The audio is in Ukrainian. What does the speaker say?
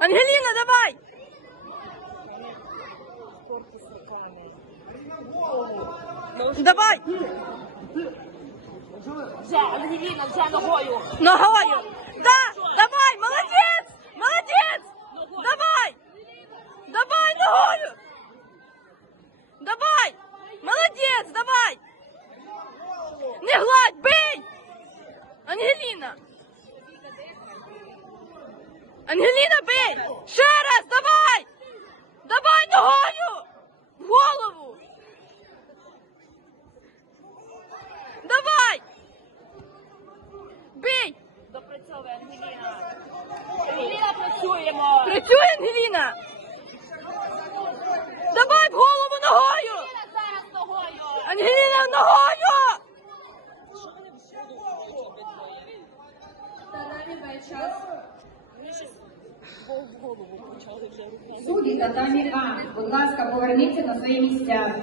Ангеліна, давай! Давай! Вже, Ангеліна, вже ногою! Ногою! Да! Давай! Молодець! Молодець! Давай! Давай ногою! Давай! Молодець! Давай! Не гладь! Бий! Ангеліна! Ангеліна, бий! Ще раз! Давай! Давай ногою! В голову! Давай! Бий! Допрацьовує Ангеліна. Ангеліна, працюємо. Працює Ангеліна! Давай в голову ногою! Ангеліна зараз ногою. Ангеліна ногою! Судді татамі А. Будь ласка, поверніться на свої місця.